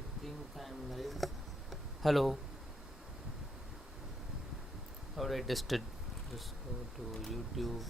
I think I'm live. Hello. How do I test it? Just go to YouTube.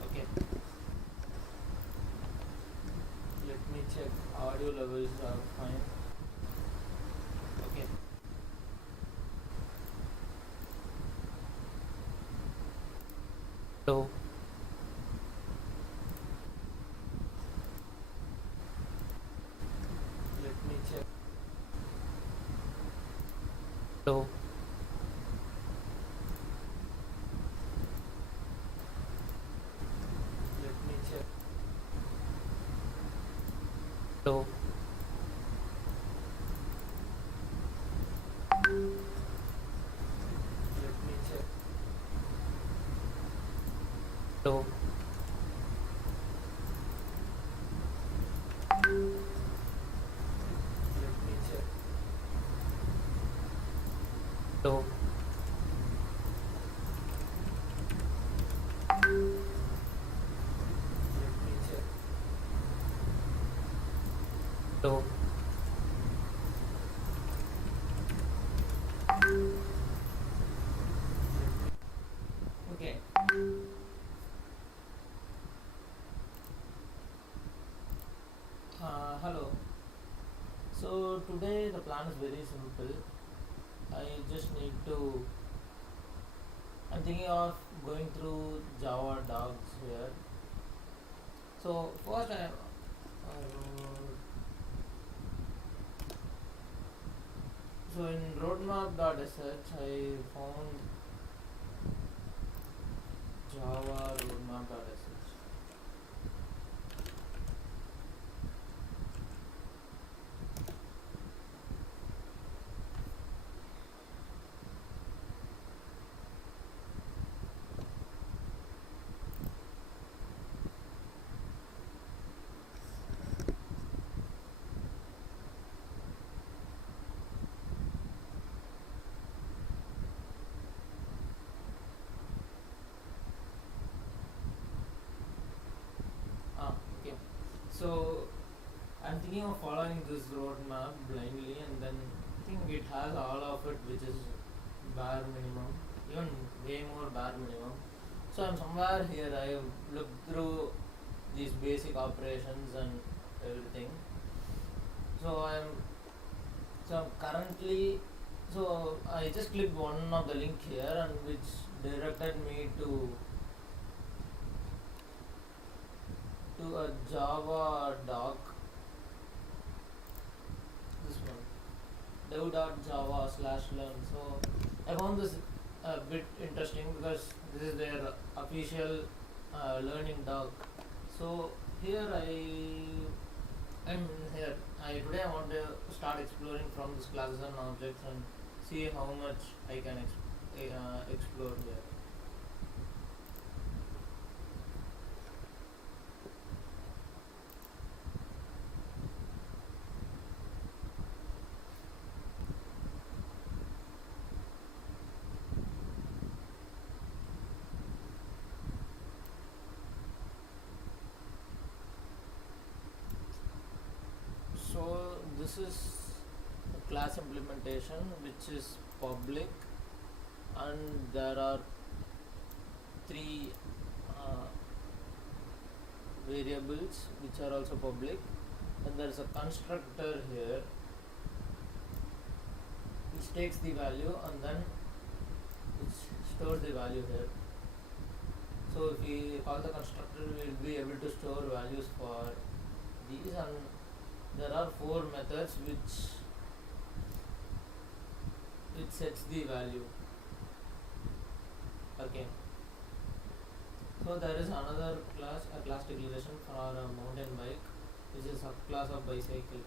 Okay. Let me check. Audio levels are fine. Okay. Hello. Let me check. Hello. Let me check. Hello. Let me check. Hello. Let me check. Hello. Let me check. Hello. Okay. Hello. So today the plan is very simple. I just need to. I'm thinking of going through Java docs here. So first so in roadmap.sh I found Java roadmap.sh. Okay. So I'm thinking of following this roadmap blindly, and then I think it has all of it, which is bare minimum, even way more bare minimum. So I'm somewhere here. I looked through these basic operations and everything. So I'm currently. So I just clicked one of the link here, and which directed me to a Java doc. This one. dev.java/learn. So I found this a bit interesting because this is their official learning doc. So here I'm here. Today I want to start exploring from these classes and objects and see how much I can explore here. So this is a class implementation which is public, and there are three uh, variables which are also public, and there is a constructor here which takes the value and then it stores the value here. So if we call the constructor, we will be able to store values for these, and there are four methods which sets the value. Okay. So there is another class, a class declaration for a mountain bike, which is a class of bicycle.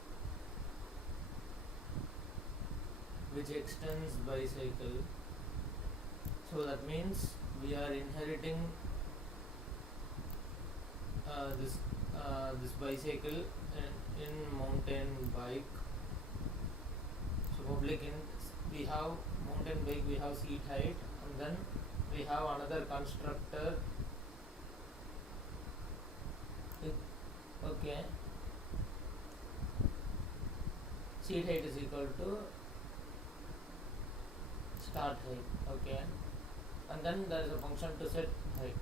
which extends bicycle. So that means we are inheriting this bicycle in mountain bike. So public in we have mountain bike, we have seat height, and then we have another constructor. Okay, seat height is equal to start height. Okay, and then there is a function to set height.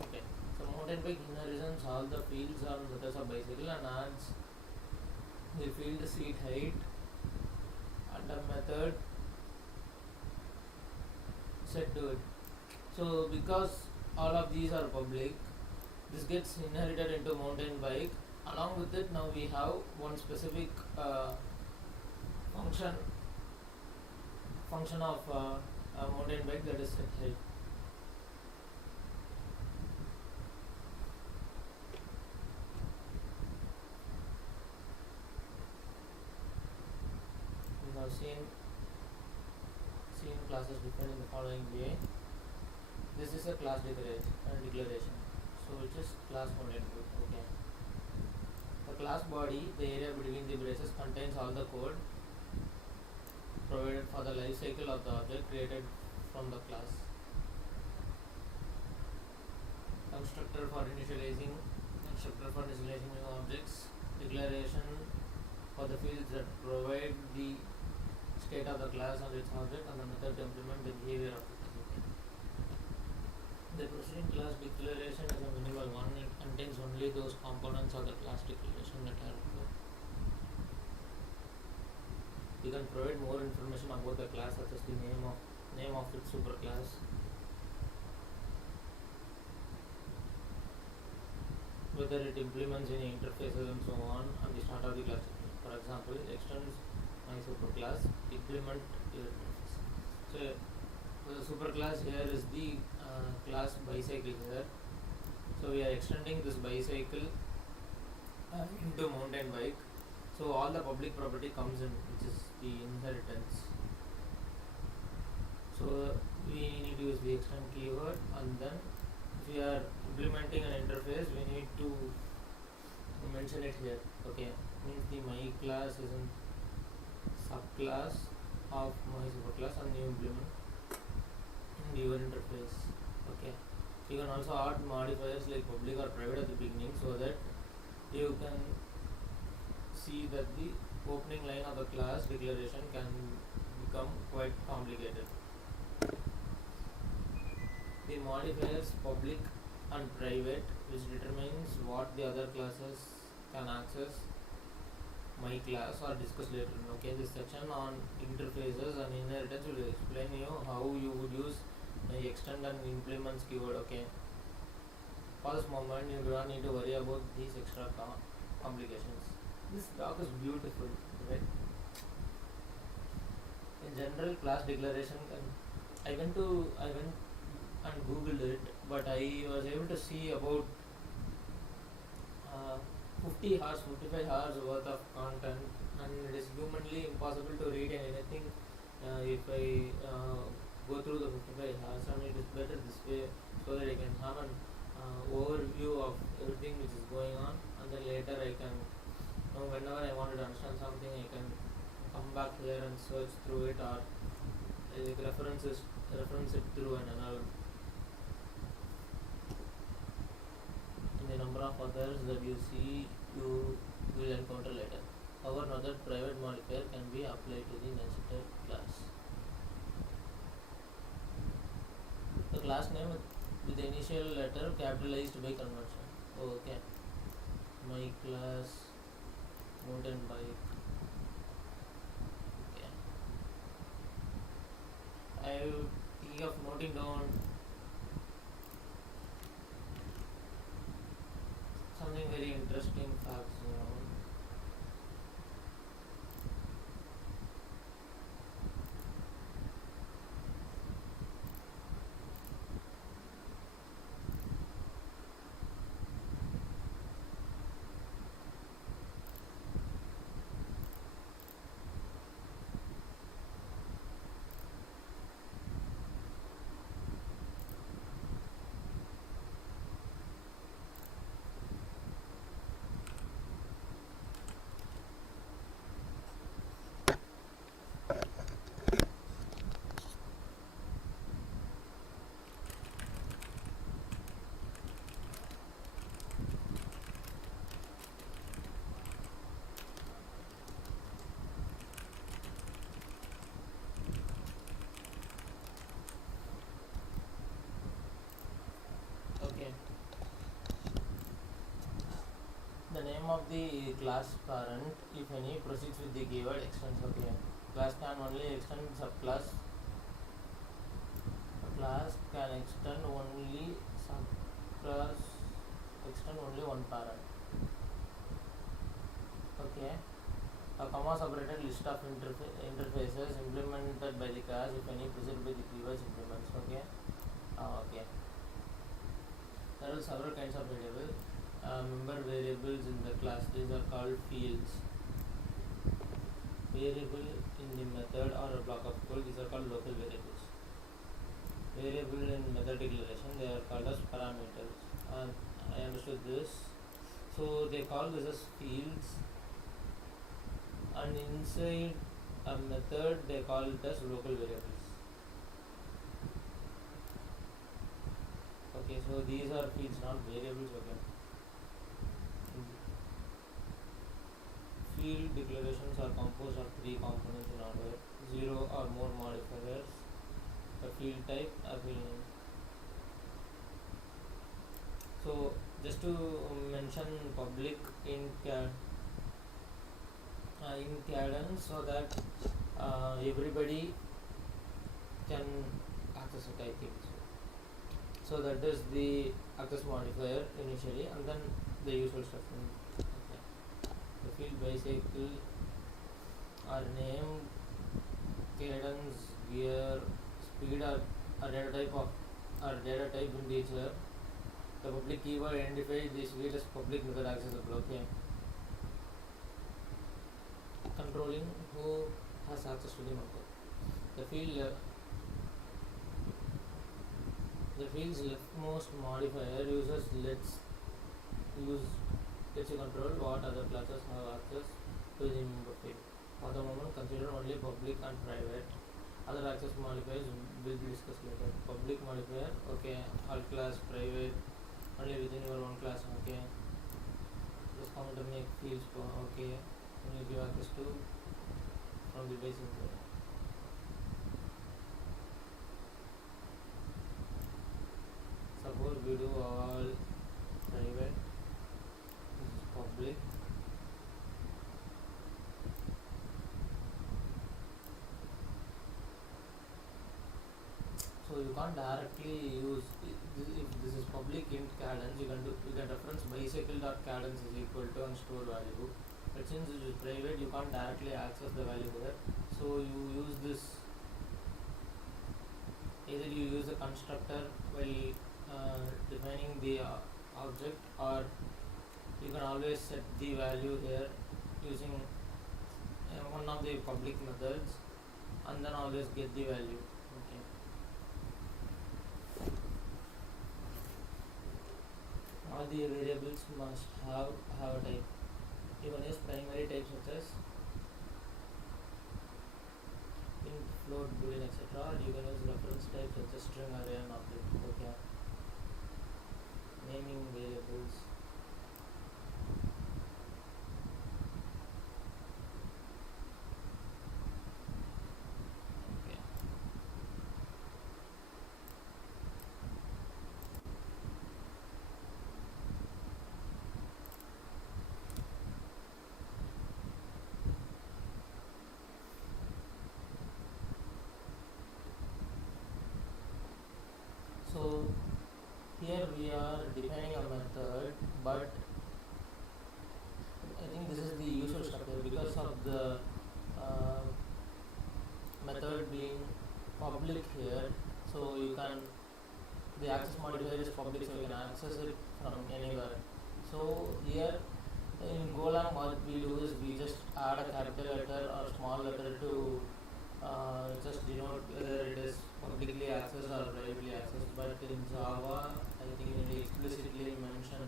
Okay, so mountain bike inherits all the fields on surface of bicycle and adds the field seat height under method set to it. So because all of these are public, this gets inherited into mountain bike. Along with it, now we have one specific function of a mountain bike, that is set height. Now seen classes different in the following way. This is a class declaration. So it is class mountain bike. Okay. The class body, the area between the braces, contains all the code provided for the life cycle of the object created from the class. Constructor for initializing new objects, declaration for the fields that provide the state of the class and its object, and the method to implement the behavior of the class. The preceding class declaration is a minimal one. It contains only those components of the class declaration that are required. You can provide more information about the class, such as the name of its superclass, whether it implements any interfaces and so on, and the start of the class. For example, extends my superclass, implement your interface. So the superclass here is the class bicycle here. So we are extending this bicycle into mountain bike. So all the public property comes in, which is the inheritance. So we need to use the extend keyword, and then if we are implementing an interface, we need to mention it here. Okay, means the my class is in subclass of my superclass, and you implement in your interface. Okay, you can also add modifiers like public or private at the beginning, so that you can see that the opening line of the class declaration can become quite complicated. The modifiers public and private, which determines what the other classes can access my class, or discuss later. Okay, this section on interfaces and inheritance will explain you how you would use the extend and implements keyword. Okay, for this moment you do not need to worry about these extra complications. This doc is beautiful, right? In general, class declaration I went and googled it, but I was able to see about 50 hours, 55 hours worth of content, and it is humanly impossible to read anything if I go through the 55 hours. And it is better this way, so that I can have an overview of everything which is going on, and then later I can know, whenever I wanted to understand something, I can come back here and search through it, or reference it through an LLM. The number of others that you see, you will encounter later. However, another private modifier can be applied to the nested class. The class name with the initial letter capitalized by convention. Okay, my class mountain bike. Okay, I will thinking of noting down something very interesting facts. of the class parent, if any, proceeds with the keyword extends. Okay, class can only extend subclass. A class can extend only subclass, extend only one parent. Okay, a comma separated list of interfaces implemented by the class, if any, preceded by the keywords implements. Okay, okay. There are several kinds of variables. Member variables in the class, these are called fields. Variable in the method or a block of code, these are called local variables. Variable in method declaration, they are called as parameters. I understood this. So they call this as fields, and inside a method they call it as local variables. Okay, so these are fields, not variables. Okay. Field declarations are composed of three components in order: zero or more modifiers, a field type, a field name. So just to mention public in cadence, so that everybody can access it, I think so. That is the access modifier initially, and then the usual stuff. Okay. The field bicycle are named cadence, gear, speed are data type of data type integer. The public keyword identifies this field as public method accessible. Okay. Controlling who has access to the method. The field's leftmost modifier lets you control what other classes have access to the member field. For the moment, consider only public and private. Other access modifiers will be discussed later. Public modifier, okay, all class, private, only within your own class. Okay. Just come to make fields, okay, only give access to from the basic. Suppose we do all private, this is public. So you can't directly use if this is public int cadence, you can reference bicycle.cadence is equal to and store value. But since it is private, you can't directly access the value there. So you use this. Either you use the constructor while defining the object, or you can always set the value here using one of the public methods, and then always get the value. Okay. All the variables must have a type. You can use primary types such as int, float, boolean, etc. You can use reference types such as string, array, and object. Okay. Naming variables. Okay. So here we are defining a method, but I think this is the usual structure because of the method being public here. So the access modifier is public, so you can access it from anywhere. So here in Golang, what we do is we just add a capital letter or small letter to just denote whether it is publicly accessed or privately accessed. But in Java, I think you need explicitly mention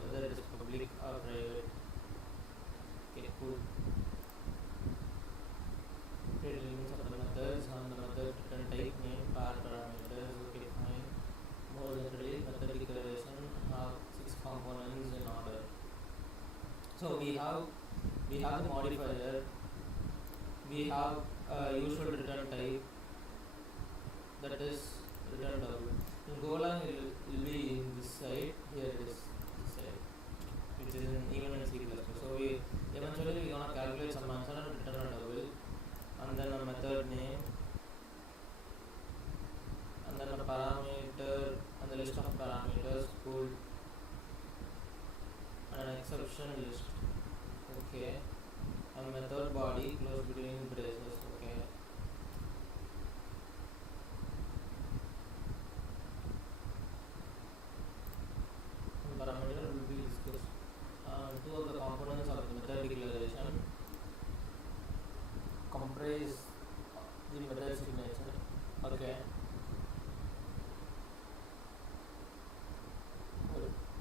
whether it is public or private. Okay, cool. Create elements of the methods on the method return type name parameters. Okay, fine. More generally, method declaration have 6 components in order. So we have the modifier. We have a usual return type, that is return double. In Golang, it will be in this side. Here it is this side, which is in even Okay. A method body close between braces. Okay. And parameter will be discussed. Two of the components of the method declaration comprise the method signature. Okay.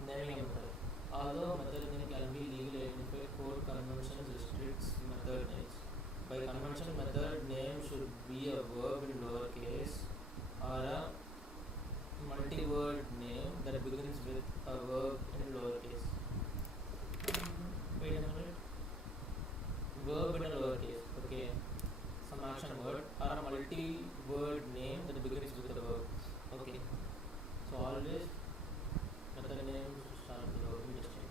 Naming a method. Although method name can be legally identified, code conventions restricts method names. By convention, method name should be a verb in lowercase or a multi-word name that begins with a verb in lowercase. Wait a minute. Verb in a lowercase. Okay. Some action word or a multi-word name that begins with a verb. Okay. So always method name should start with a verb. Interesting.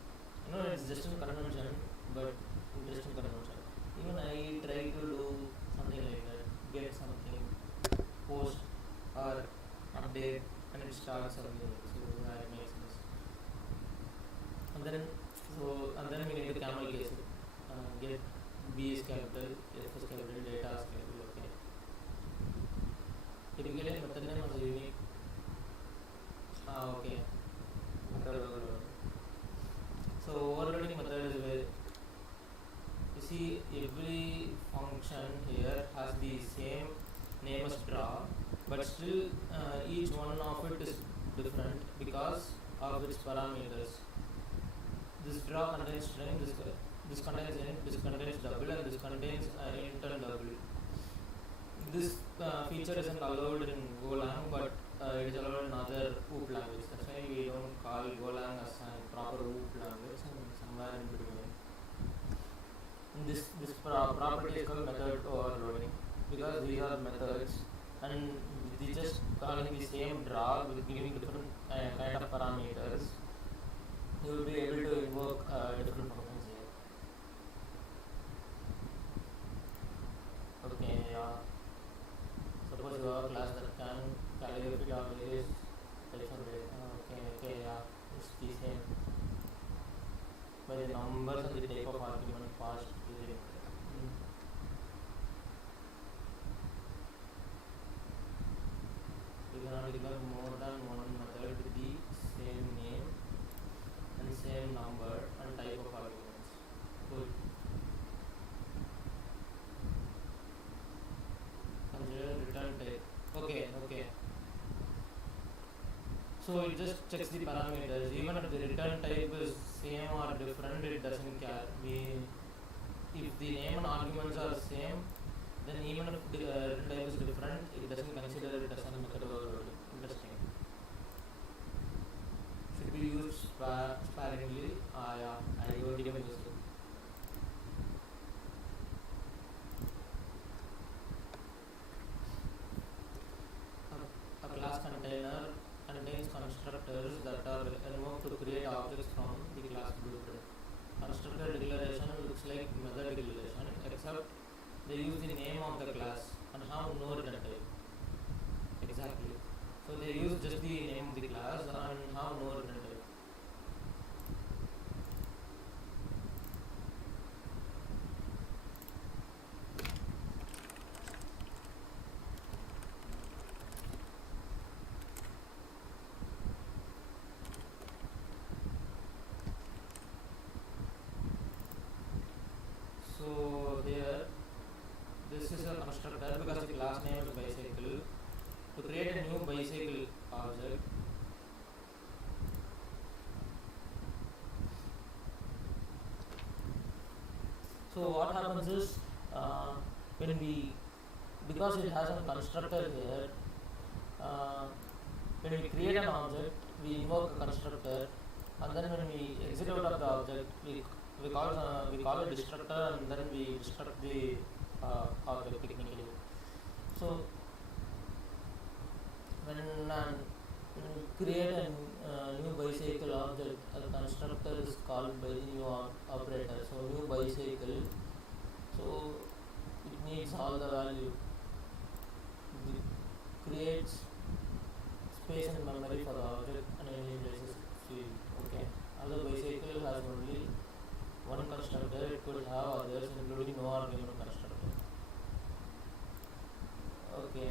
I know it's just a convention, but interesting convention. Even I try to do something like that. Get something, post or update, and it starts something. So that makes sense. And then we need to camel case it. Get B is capital, F is capital, data is capital. Okay. Typically, method name is unique. Okay. So overloading method is where you see every function here has the same name as draw, but still each one of it is different because of its parameters. This draw contains string, this contains int, this contains double, and this contains int and double. This feature isn't allowed in Golang, but it is allowed in other OOP language. That's why we don't call Golang as a proper OOP language, and somewhere in between. And this property is called method overloading because these are methods, and they just calling the same draw with giving different kind of parameters. You will be able to invoke different functions here. Okay, yeah. Suppose you have a class that can calligraphy or various types of data. Okay, yeah. It's the same. By the numbers and the type of argument passed to the You cannot declare more than one method with the same name and same number and type of arguments. Good. Consider return type. Okay. So it just checks the parameters. Even if the return type is same or different, it doesn't care. If the name and arguments are same, then even if the return type is different, it doesn't consider it as a method overloading. Interesting. Should be used sparingly. Yeah, I don't even use it. A class container contains constructors that are invoked to create objects from the class blueprint. Constructor declaration looks like method declaration, except they use the name of the class and have no return type. Exactly. So they use just the name of the class and have no return type. So here, this is a constructor because the class name is bicycle. To create a new bicycle object, so what happens is because it has a constructor here, when we create an object, we invoke a constructor, and then when we exit out of the object, we call a destructor, and then we destruct the object technically. So when we create a new bicycle object, a constructor is called by the new operator. So new bicycle, so it needs all the value. It creates space and memory for the object and initializes field. Okay. Although bicycle has only one constructor, it could have others, including no argument constructor. Okay.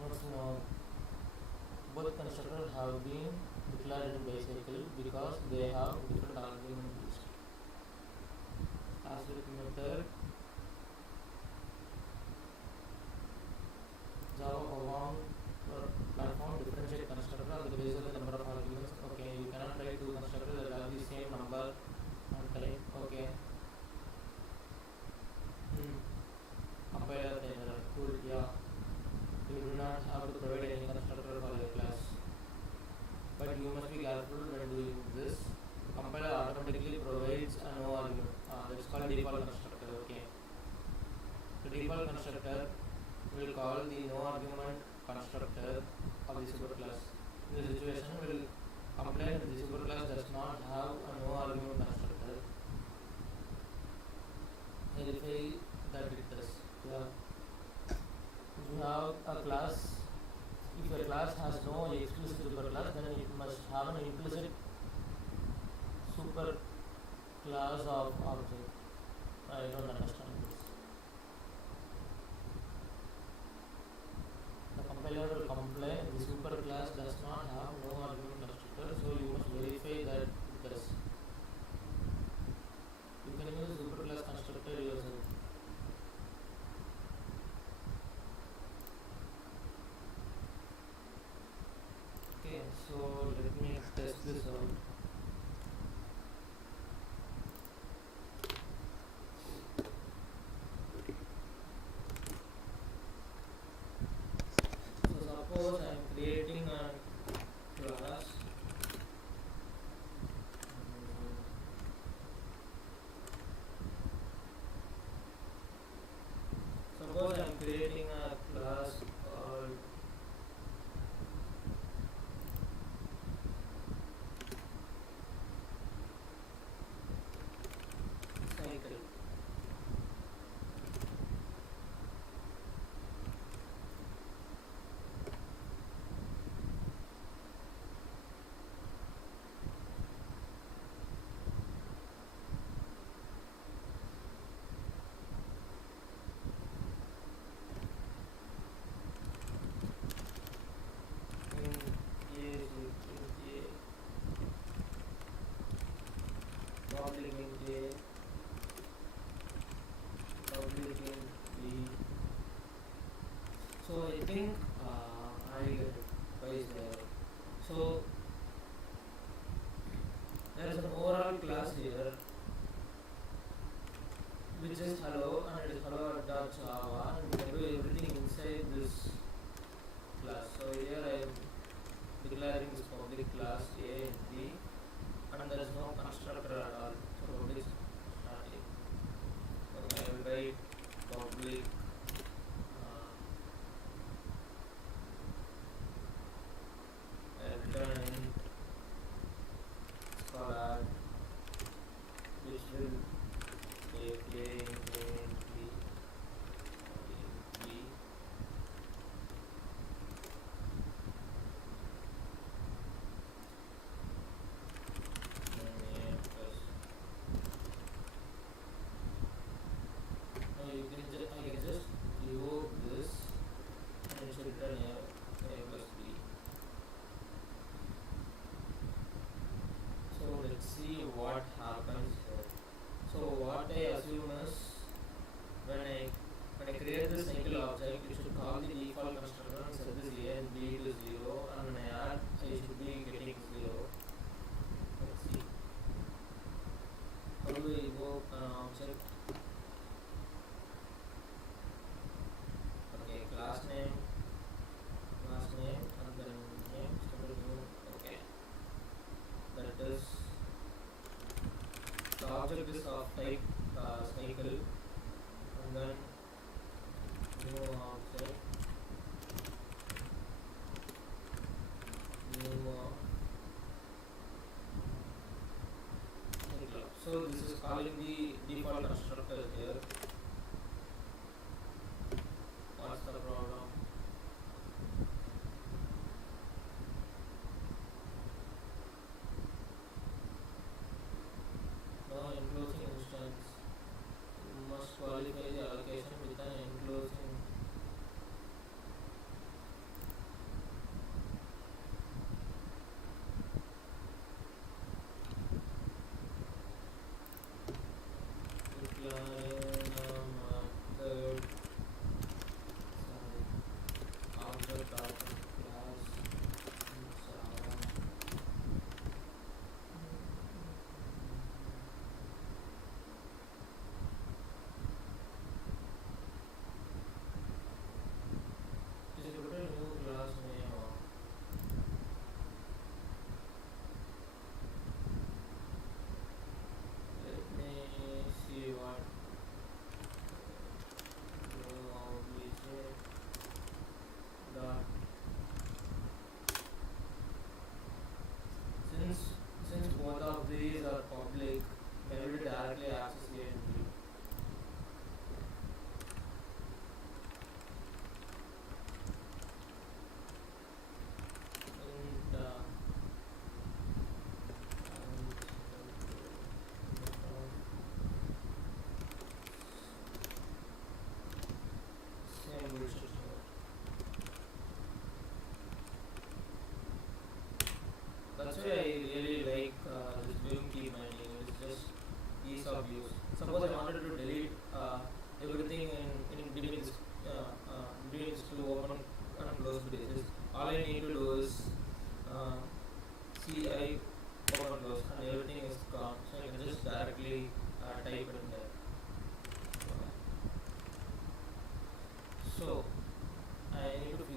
Next now, both constructors have been declared in bicycle because they have different argument list. As with method, Java perform differentiate constructor on the basis of the number of arguments. Okay, you cannot write two constructors that have the same number and type. Okay. Compiler error. Cool. Yeah. You do not have to provide any constructor for your class, but you must be careful when doing this. Compiler automatically provides a no argument. That's called default constructor. Okay. The default constructor will call the no argument constructor of the superclass. In this situation, will complain that the superclass does not have a no argument constructor. Verify that it does. Yeah. If you have a class, if your class has no explicit superclass, then it must have an implicit superclass of object. I don't understand this. The compiler will complain the superclass does not have no argument constructor, so you must verify that it does. You can use superclass constructor yourself. Okay, so let me test this out. So suppose I am creating a class. Suppose I am creating a class called cycle. Public int A, public int B. So I think I get it. Why is there? So there is an overall class here which is hello, and it is hello.java, and we can do everything inside this class. So here I am declaring this public class A and B, and there is no constructor at all. So what is starting? Okay, I will write public return scholar, which will take A and B. I can just evoke this and it should return A plus B. So let's see what happens here. So what I assume is when I create this cycle object, it should call the default constructor and set this A and B to 0, and when I add, I should be getting 0. Let's see. How do I evoke an object? Okay, class name, and then name, okay. That is, the object is of type cycle, and then new object, new cycle. So this is calling the default constructor here. What's the problem?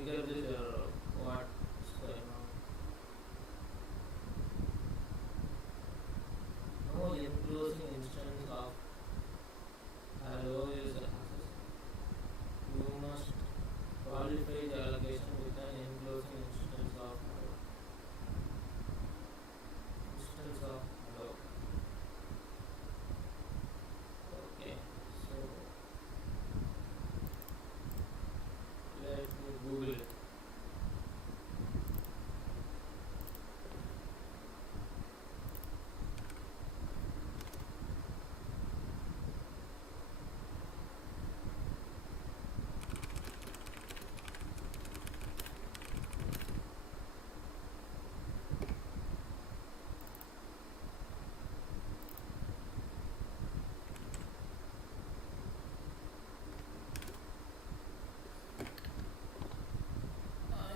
get this error. What's going on? No enclosing instance of hello is accessed. You must qualify the allocation with an enclosing instance of hello. Instance of hello. Okay, so let me Google it.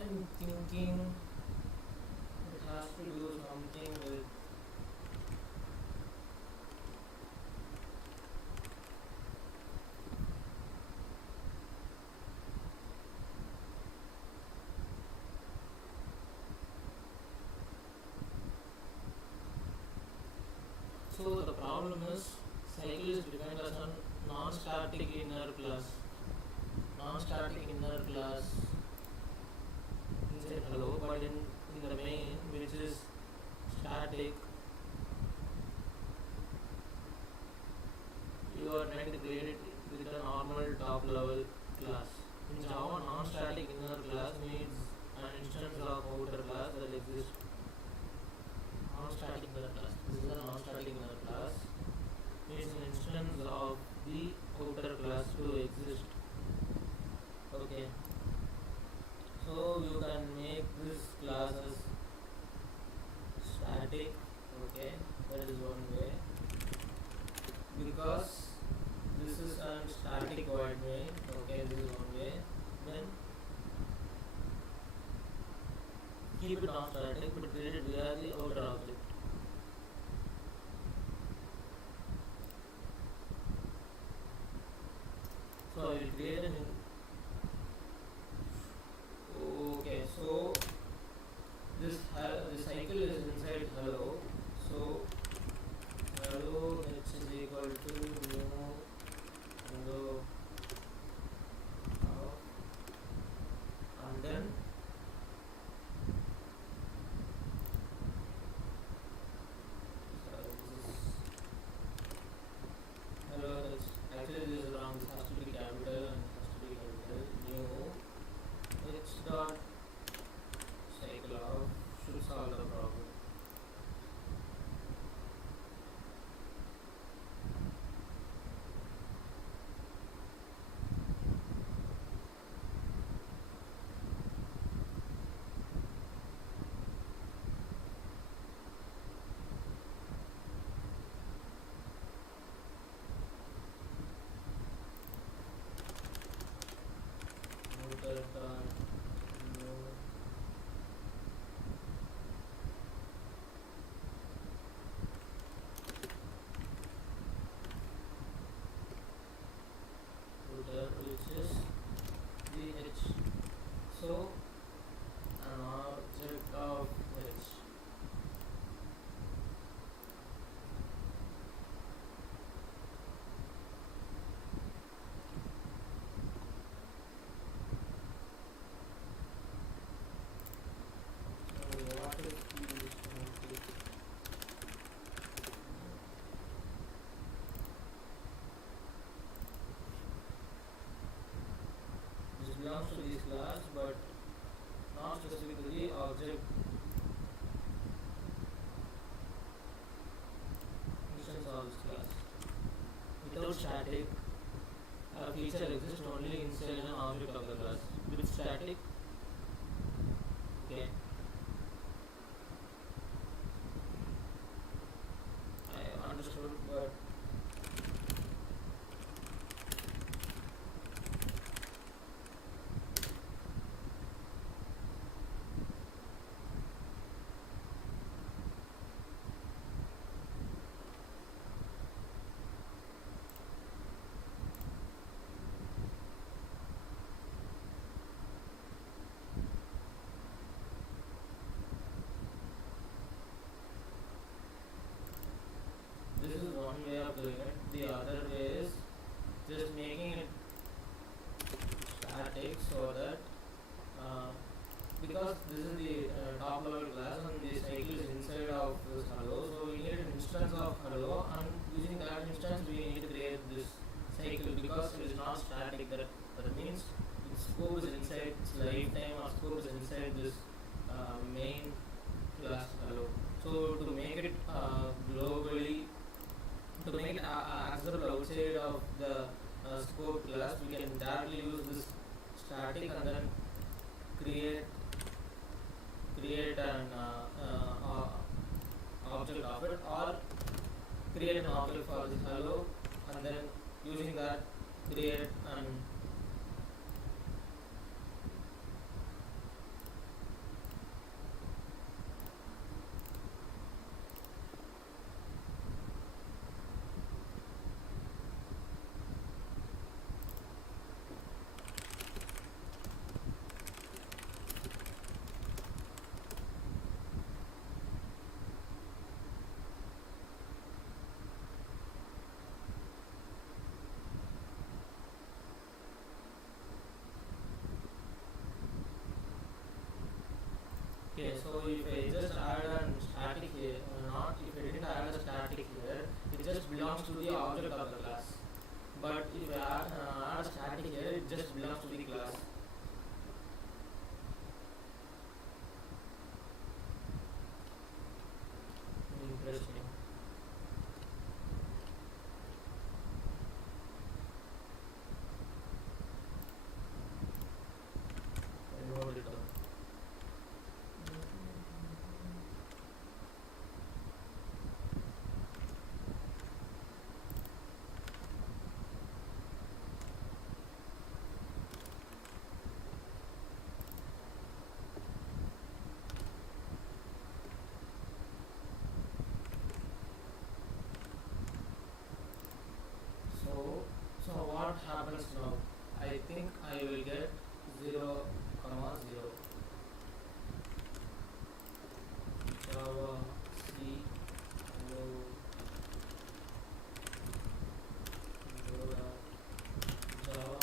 I'm thinking it has to do something with so the problem is cycle is defined as a non-static inner class. Non-static inner class inside hello, but in the main which is static, you are trying to create it with a normal top level class. In Java, non-static inner class needs an instance of outer class that exists. Non-static inner class. This is a non-static inner class. Needs an instance of the outer class to exist. Okay. So you can make this class as static. Okay, that is one way. Because this is a static void main. Okay, this is one way. Then keep it non-static but create it via the outer object. So I will create an okay, so this cycle is inside hello. So hello h is equal to new hello and then sorry, this is hello h. Actually this is wrong. This has to be capital and it has to be capital. New h dot cycle of should solve the problem. Outer dot new outer which is the h. So an object of h. So what is the this belongs to this class but not specific to the object instance of this class. Without static, a feature exists only inside an object of the class. With static, okay, I understood, but because this is the top level class and the cycle is inside of this hello, so we need an instance of hello, and using that instance we need to create this cycle because it is not static. That means its scope is inside, its lifetime or scope is inside this main class hello. So to make it globally, to make it accessible outside of the scope class, we can directly use this static and then create an object of it, or create an object for this hello, and then using that create an okay. So if I just add a static here, not if I didn't add a static here, it just belongs to the object of the class. But if I add a static here, it just belongs to the class. Interesting. I wrote it down. So what happens now? I think I will get 0, comma 0. Java C hello Java. Java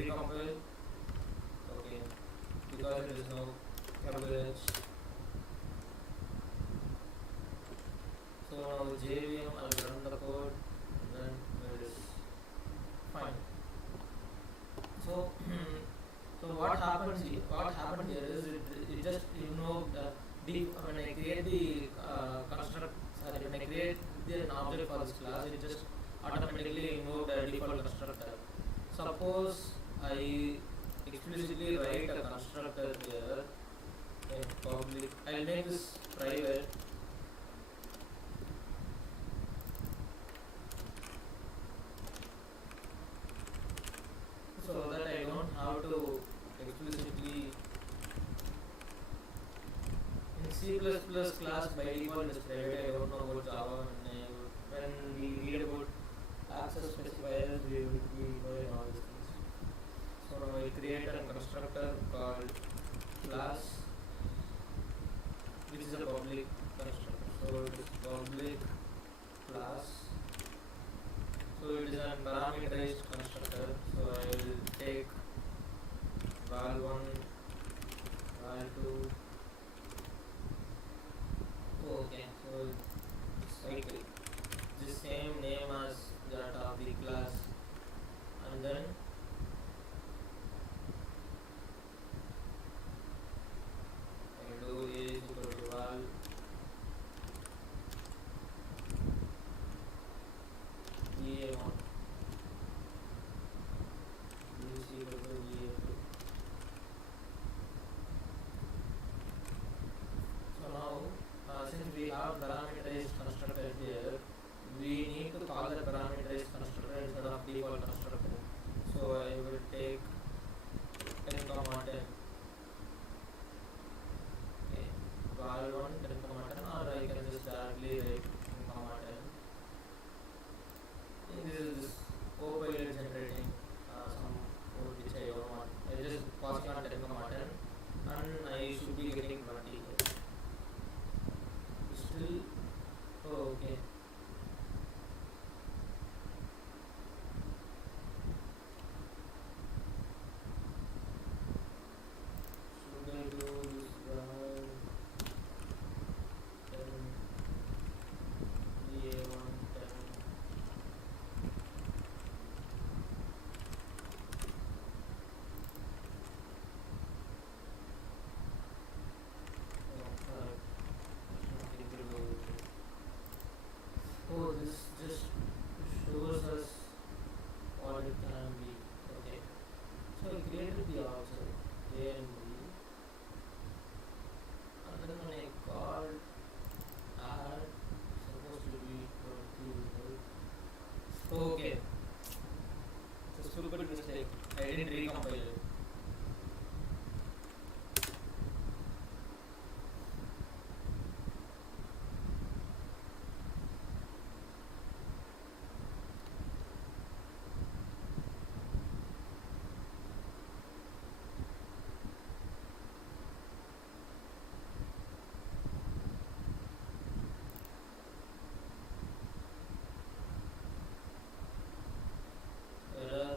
recompile. Okay, because it is now capital H. So now JVM, I'll run the code, and then it is fine. So so what happened here is it just when I create the construct, sorry, when I create an object for this class, it just automatically invoked a default constructor. Suppose I explicitly write a constructor here in public. I'll make this private. So that I don't have to explicitly in C++ class by default is private. I don't know about Java. When we read about access specifiers, we will be knowing all these things. So now I create a constructor called class, which is a public constructor. So it is public class. So it is a parameterized constructor. So I will take val1, val2. Okay, so cycle. The same name as that of the class, and then I will do a is equal to val va1, b is equal to va2. So now since we have parameterized constructor here, we need to call the parameterized constructor instead of default constructor. So I will take 10 comma 10. Okay, val1 10 comma 10, or I can just directly write 10 comma 10. This is this copilot generating some code which I don't want. I just passing on 10 comma 10, and I should be getting 20 here. Still, oh, okay. Should I do this val 10 va1 10? Oh, this just shows us what it can be. Okay. So I created the object A and B, and then when I called add, supposed to be 20. Okay. It's a stupid mistake. I didn't recompile it. Error.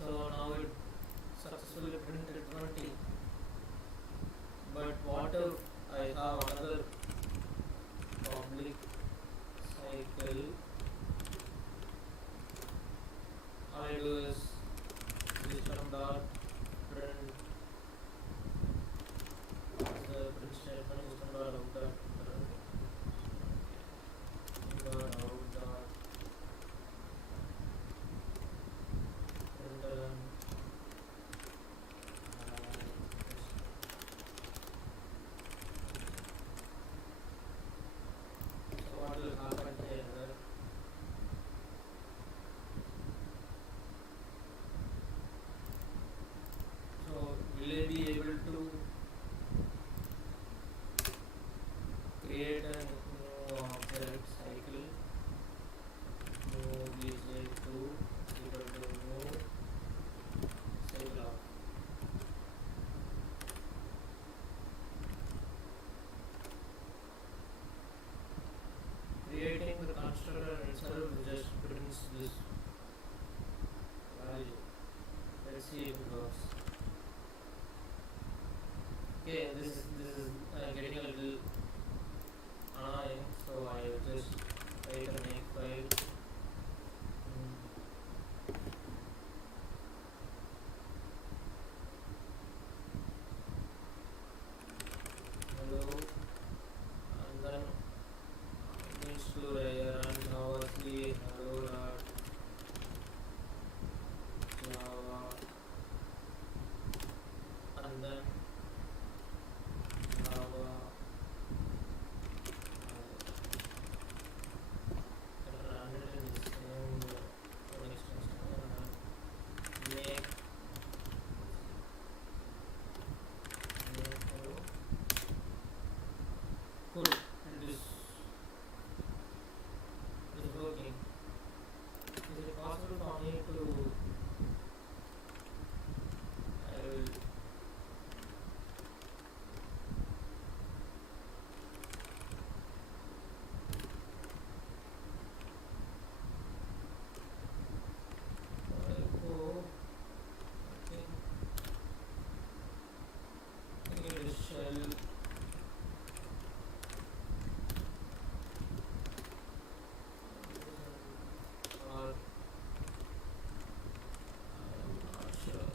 So now it successfully printed 20. But what if I have another public cycle? All I do is system dot print the print statement system dot out dot print dot out dot println. So what will happen here? So will I be able to create a new object cycle? New bj2 equal to new cycle of. Creating the constructor itself just prints this value. Let's see if it works. Okay, this is getting a little annoying, so I will just write a make file. Hello, and then needs to run Java 3 hello dot Java, and then Java run it in the same code extension and make hello. Cool. It is working. Is it possible for me to? I will. Go. I think it is shell. Or I'm not sure.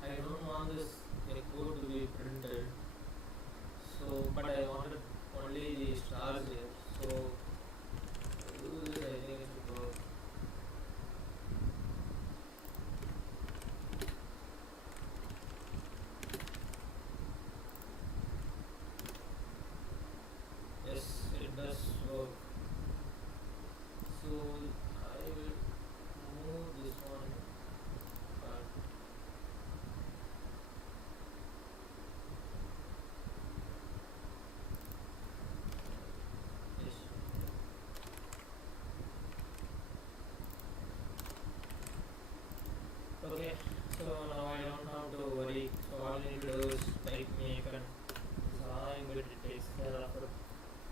I don't want this code to be printed, so but I wanted only the stars here, so to do this I think it should work. Yes, it does work. So I will move this one but yes. Okay, so now I don't have to worry. So all I need to do is type make and drawing, but it takes care of it.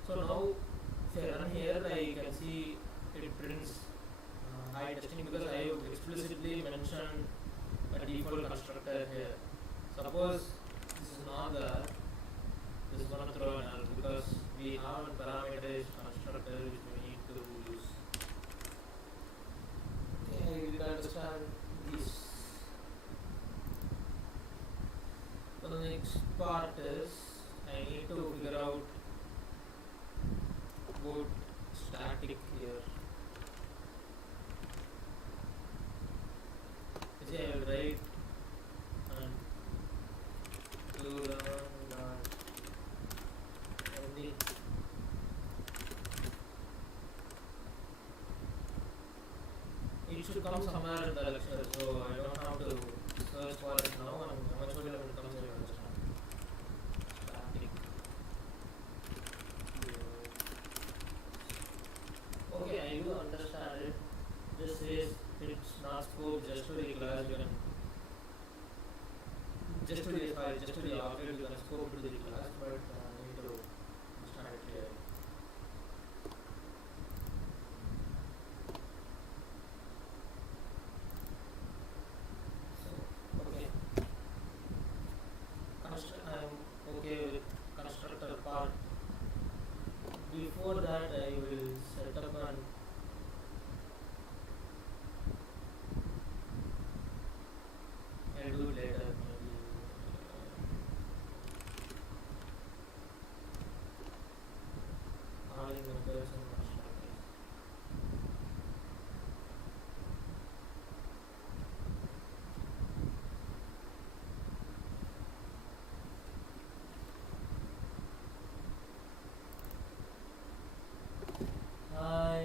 So now if I run here, I can see it prints high testing because I have explicitly mentioned a default constructor here. Suppose this is not there, this is going to throw an error because we have a parameterized constructor which we need to use. Okay, I did understand this. So the next part is I need to figure out about static here. See, I will write and to run only. It should come somewhere in the lecture, so I don't have to search for it now, and eventually when it comes I will understand. Static. Okay, I do understand it. Just says it's not scoped just to the class, you can just to the file, just to the object, you can scope to the class, but I need to understand it clearly. So, okay. I'm okay with constructor part. Before that, I will set up an I'll do it later, maybe. Calling methods and constructors. Hi.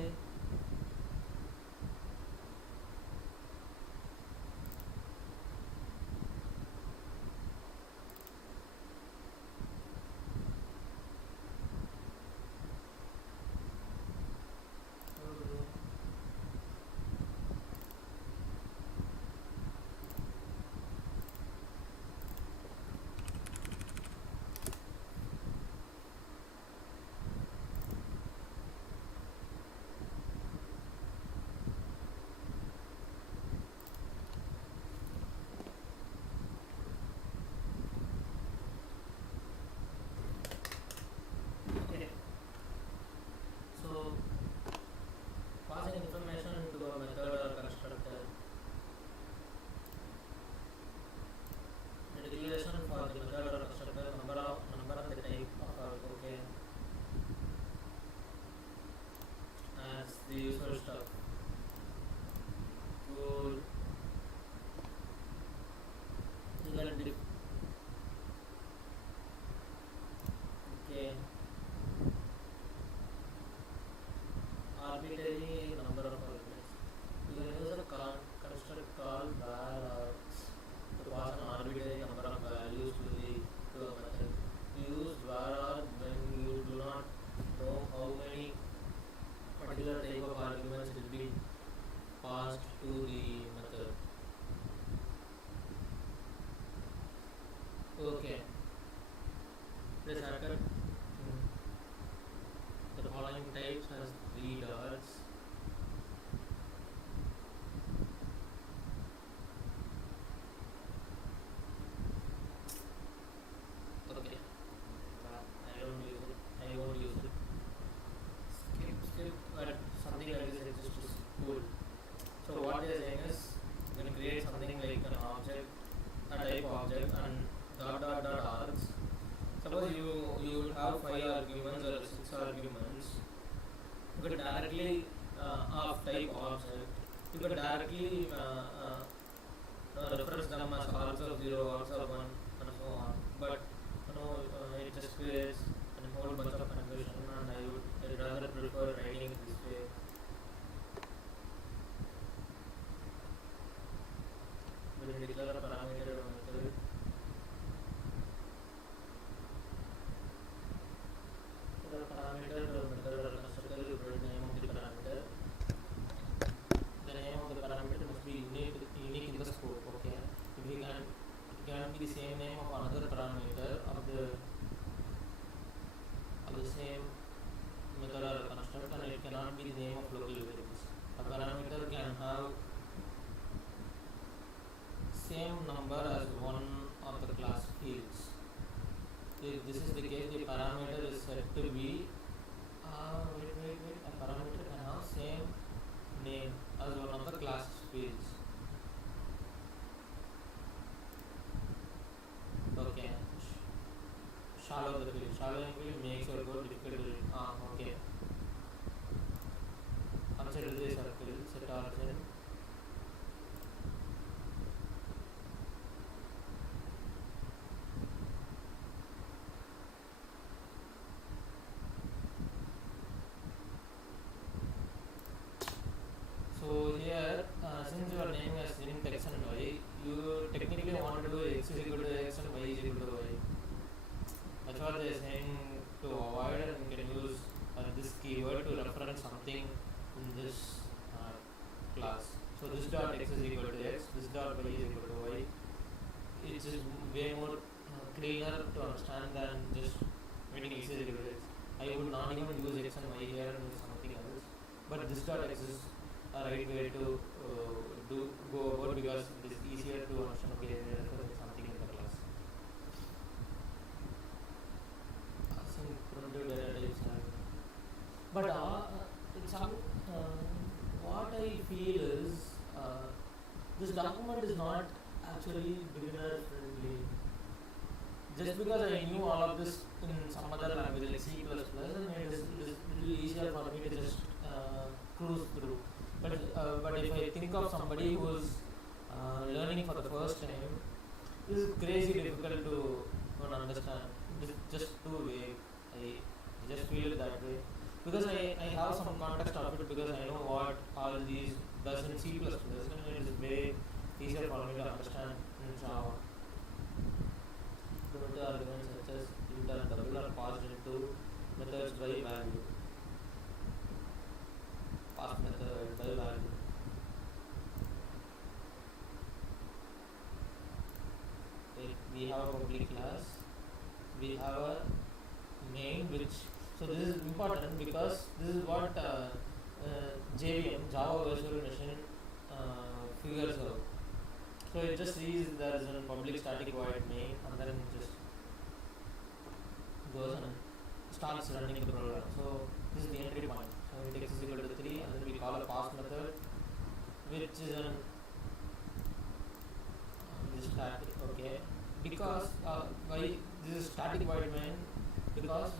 Okay. So, passing information into a method or constructor. The declaration for the method or constructor number and the type of okay. As the usual stuff. Cool. Okay. Arbitrary number of arguments. You can use a construct called var to pass an arbitrary number of values to a method. You use var when you do not know how many particular type of arguments will be passed to the method. Okay. The shortcut. The following types has 3 dots. Okay. I don't use it. I won't use it. Skip. But something like this exists is cool. So what they are saying is you can create something like an object, a type object, and args. Suppose you have 5 arguments or 6 arguments. You could directly of type object. You could directly reference them as args of 0, args of 1, and so on. But it just creates a whole bunch of confusion, and I'd rather prefer writing it this way. We will declare a parameter or method. The parameter or method or constructor will provide the name of the parameter. The name of the parameter must be unique in the scope. Okay. If it can be the same name of another parameter of the same method or constructor. So here, since you are naming as int x and y, you technically want to do x is equal to x and y is equal to y. That's what they are saying to avoid, and you can use this keyword to reference something in this class. So this dot x is equal to x, this dot y is equal to y. It's just way more cleaner to understand than just writing x is equal to x. I would not even use x and y here and use something else. But this dot x is a right way to go about, because it is easier to understand. Okay, we are referencing something in the class. Some primitive data types but what I feel is this document is not actually beginner friendly. Just because I knew all of this in some other language like C++, and it is little easier for me to just cruise through. But if I think of somebody who is learning for the first time, this is crazy difficult to understand. It's just too vague. I just feel it that way. Because I have some context of it, because I know what all these does in C++, and it is way easier for me to understand in Java. Primitive arguments such as int and double are passed into methods by value. Pass method by value. We have a public class. We have a main, which, so this is important because this is what JVM, Java Virtual Machine, figures out. So it just sees there is a public static void main, and then it just goes and starts running the program. So this is the entry point. So int x is equal to 3, and then we call a pass method, which is an static. Okay, because why this is static void main? Because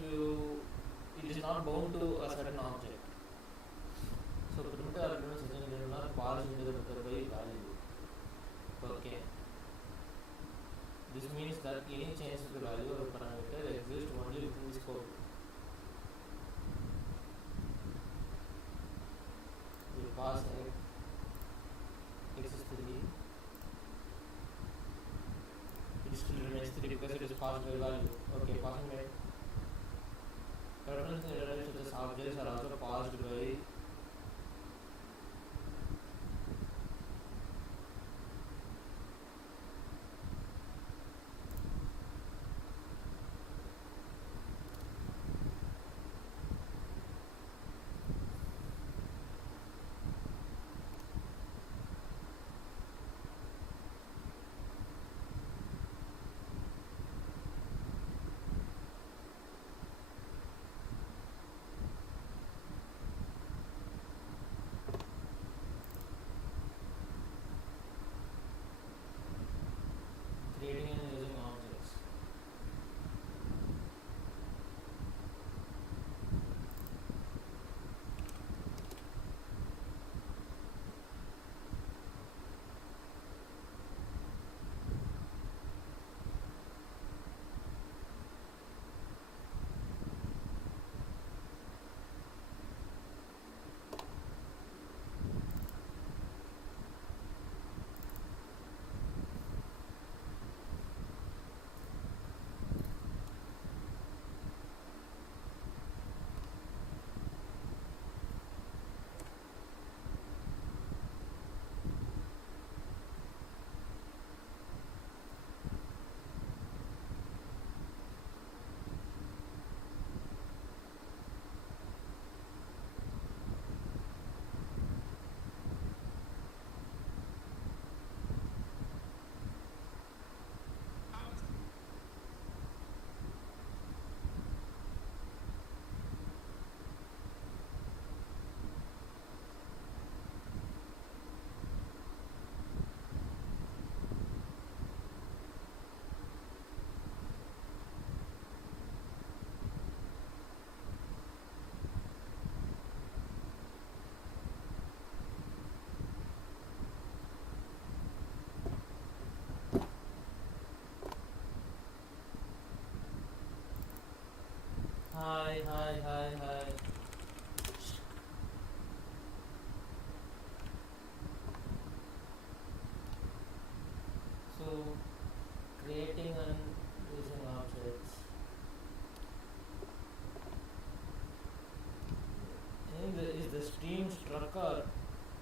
it is not bound to a certain object. So primitive arguments will not pass into the method by value. Okay. This means that any change to the value of a parameter exists only within the scope. We pass x is 3. It still remains 3 because it is passed by value. Okay, passing by reference data such as objects are also passed by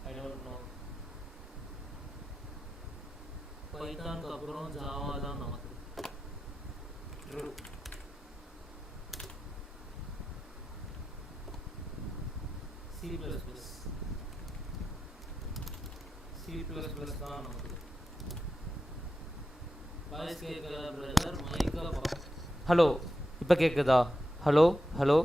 I don't know. பைத்தானுக்கு அப்புறம் Java தான் நமக்கு. True. C++. C++ தான் நமக்கு. Voice கேட்கல brother, மைக்கா. Hello, இப்போ கேட்குதா? Hello hello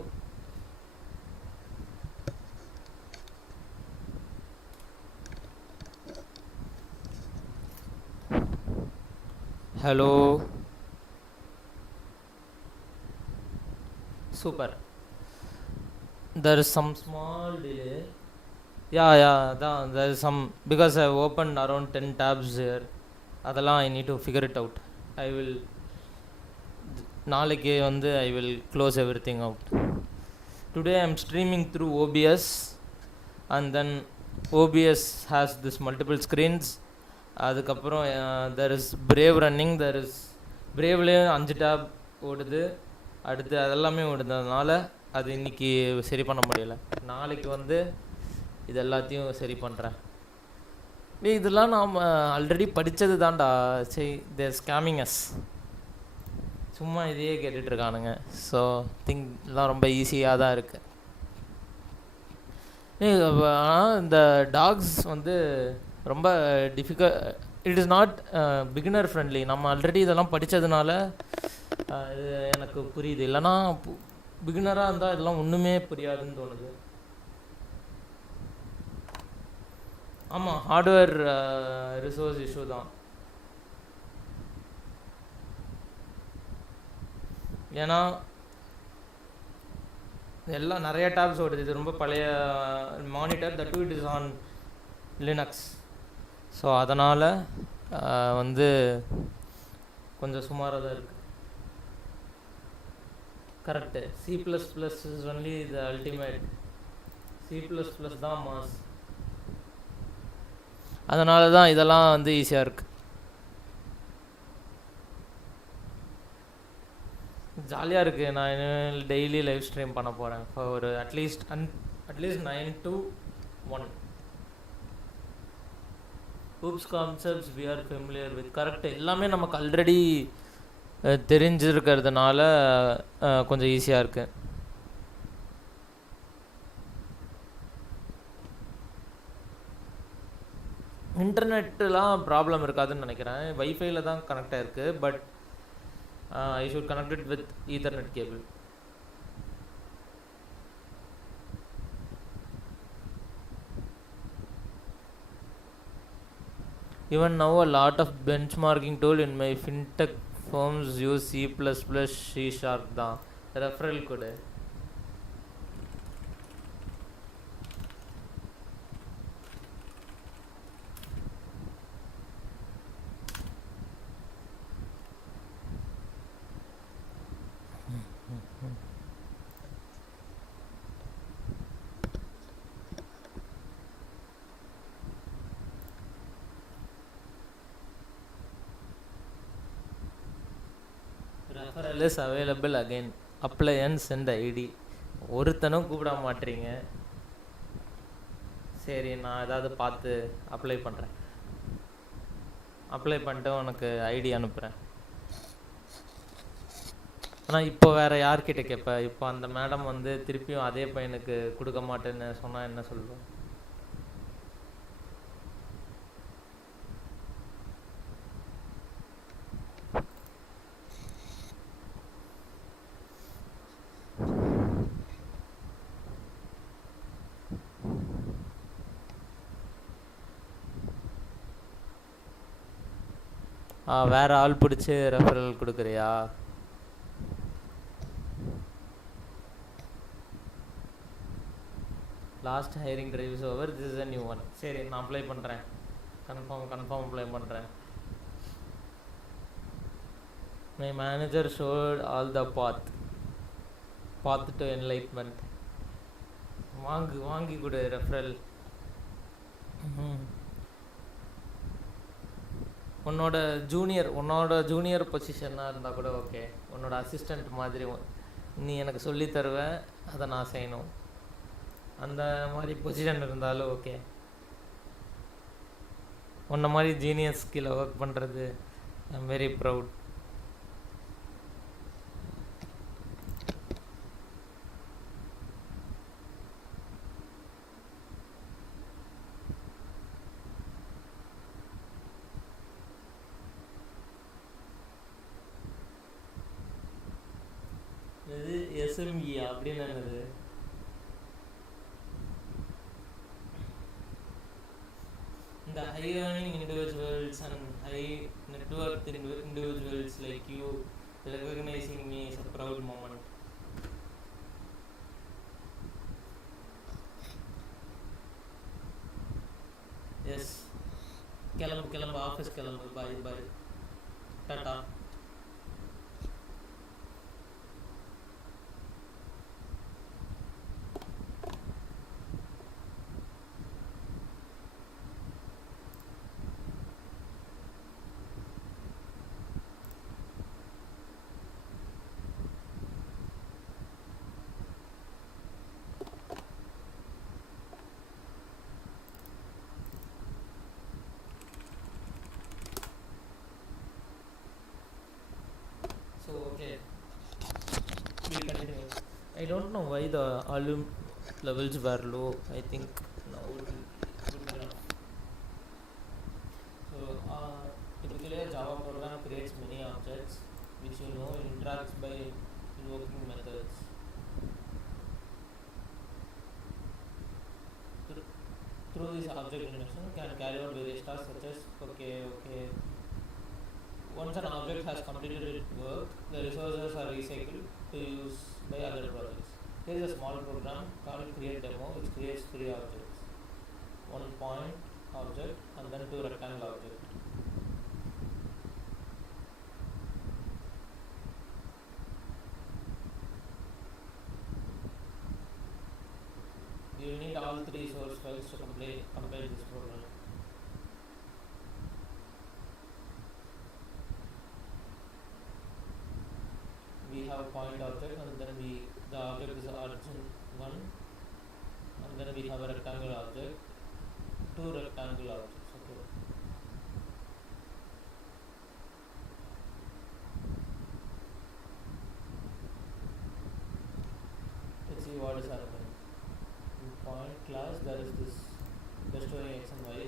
hello. Super. There is some small delay. Yeah, there is some, because I opened around 10 tabs here. அதெல்லாம் I need to figure it out. I will நாளைக்கு வந்து I will close everything out. Today I am streaming through OBS, and then OBS has this multiple screens. அதுக்கப்புறம் there is Brave running. there is Braveலேயே 5 tab ஓடுது, அடுத்து அதெல்லாமே ஓடுறதுனால அது இன்றைக்கி சரி பண்ண முடியலை. நாளைக்கு வந்து இது எல்லாத்தையும் சரி பண்ணுறேன். இதெல்லாம் நாம் ஆல்ரெடி படித்தது தான்டா. சரி, தேர் ஸ்கேமிங் அஸ். சும்மா இதையே கேட்டுட்ருக்கானுங்க. ஸோ திங்க் எல்லாம் ரொம்ப ஈஸியாக தான் இருக்குது. ஆனால் இந்த டாக்ஸ் வந்து ரொம்ப it is not beginner friendly. நம்ம ஆல்ரெடி இதெல்லாம் படித்ததுனால இது எனக்கு புரியுது. இல்லைனா பிகினராக இருந்தால் இதெல்லாம் ஒன்றுமே புரியாதுன்னு தோணுது. ஆமாம், ஹார்ட்வேர் ரிசோர்ஸ் இஷ்யூ தான். ஏன்னா எல்லாம் நிறைய டேப்ஸ் ஓடுது. இது ரொம்ப பழைய monitor, that it is on Linux. So அதனால் வந்து கொஞ்சம் சுமாராக தான் இருக்குது. Correct. C++ is only the ultimate. C++ தான் மாஸ். அதனால தான் இதெல்லாம் வந்து ஈஸியாக இருக்குது. ஜாலியாக இருக்குது. நான் டெய்லி லைவ் ஸ்ட்ரீம் பண்ண போகிறேன். ஒரு at least 9 to 1. Oops concepts we are familiar with. Correct. எல்லாமே நமக்கு ஆல்ரெடி தெரிஞ்சிருக்கிறதுனால கொஞ்சம் ஈஸியாக இருக்குது. இன்டர்நெட்டுலாம் ப்ராப்ளம் இருக்காதுன்னு நினைக்கிறேன். வைஃபைல தான் கனெக்ட் ஆகிருக்கு. But I should connect it with Ethernet cable. Even now a lot of benchmarking tool in my fintech firms use C++, C# தான். ரெஃபரல் கொடு. Referral is available again. Apply and send ID. ஒருத்தனும் கூப்பிட மாட்டீங்க. சரி, நான் ஏதாவது பார்த்து apply பண்ணுறேன். அப்ளை பண்ணிட்டு உனக்கு ஐடி அனுப்புகிறேன். ஆனால் இப்போ வேறு யார்கிட்ட கேட்ப? இப்போ அந்த மேடம் வந்து திருப்பியும் அதே பையனுக்கு கொடுக்க மாட்டேன்னு சொன்னால் என்ன சொல்லுவேன்? வேறு ஆள் பிடிச்சி ரெஃபரல் கொடுக்குறியா? Last hiring drive is over, this is a new one. சரி, நான் அப்ளை பண்ணுறேன். கன்ஃபார்ம் அப்ளை பண்ணுறேன். My manager showed all the path to enlightenment. வாங்கி கொடு ரெஃபரல். உன்னோட ஜூனியர் பொசிஷனாக இருந்தால் கூட ஓகே. உன்னோட அசிஸ்டண்ட் மாதிரி நீ எனக்கு சொல்லி தருவேன், அதை நான் செய்யணும். அந்த மாதிரி பொசிஷன் இருந்தாலும் ஓகே. உன்ன மாதிரி ஜீனியஸ் கீழே ஒர்க் பண்ணுறது ஐம் வெரி ப்ரவுட். இது எஸ்எம்இ அப்படின்னு என்னது? இந்த high earning individuals and high net worth individuals like you recognizing me is a proud moment. Yes. கிளம்பு ஆஃபீஸ் கிளம்பு. பாய் tata. So okay, we'll continue. I don't know why the volume levels were low. I think now it will be good enough. So typically a Java program creates many objects which interacts by invoking methods. Through this object injection can carry out various tasks such as okay. Once an object has completed its work, the resources are recycled to use by other projects. Here is a small program called create demo which creates three objects. One point object and then two rectangle objects. You will need all three source files to compile this program. We have point object and then the object is origin 1 and then we have a rectangle object, two rectangle objects. Okay. Let's see what is happening. In point class there is this storing x and y.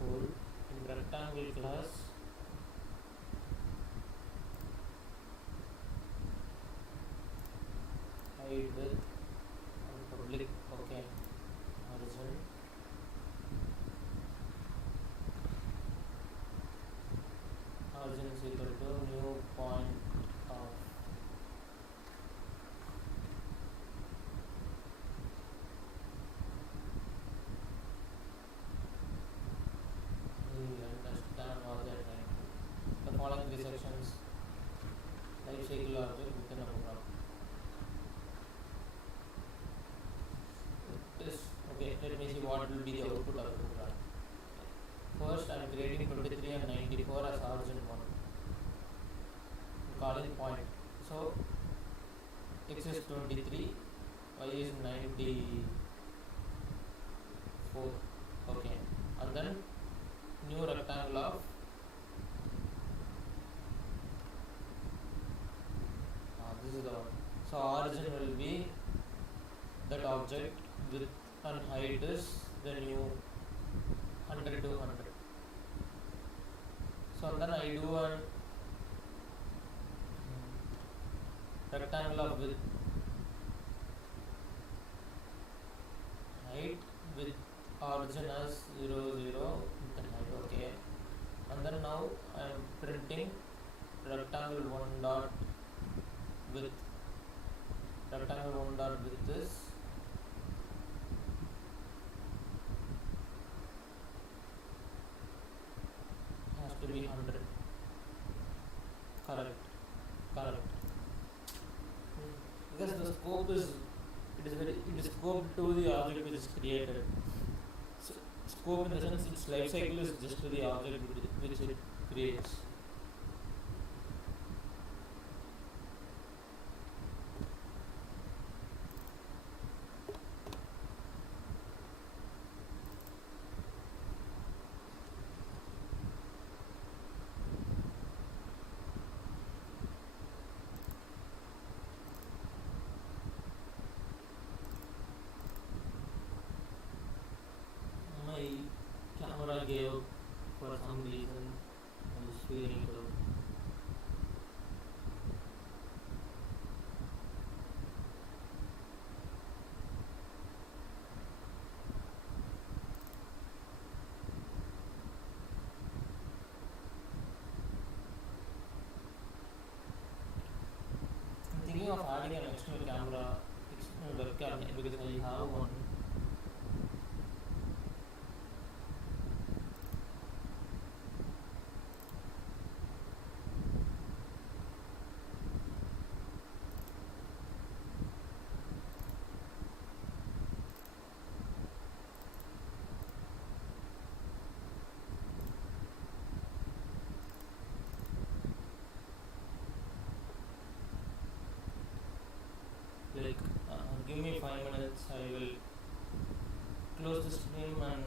Cool. In rectangle class hide with and public. Okay. Origin is equal to new point of understand all that, right? The following three sections life cycle object within a program. Okay, let me see what will be the output of the program. First, I am creating 23 and 94 as origin 1. Calling point. So, x is 23, y is 94. Okay, and then new rectangle of this is the one. So, origin will be that object with and height is the new 100 to 100. So then I do a rectangle of width height with origin as 0 0 with height. Okay, and then now I am printing rectangle 1 dot width. Rectangle 1 dot width is to be 100. Correct. Because the scope is it is scoped to the object which is created. So, scope in the sense its life cycle is just to the object which it creates. gave up for some reason. I'm just feeling it out. I'm thinking of adding an external camera, external webcam because I have one. Like, give me 5 minutes. I will close the stream and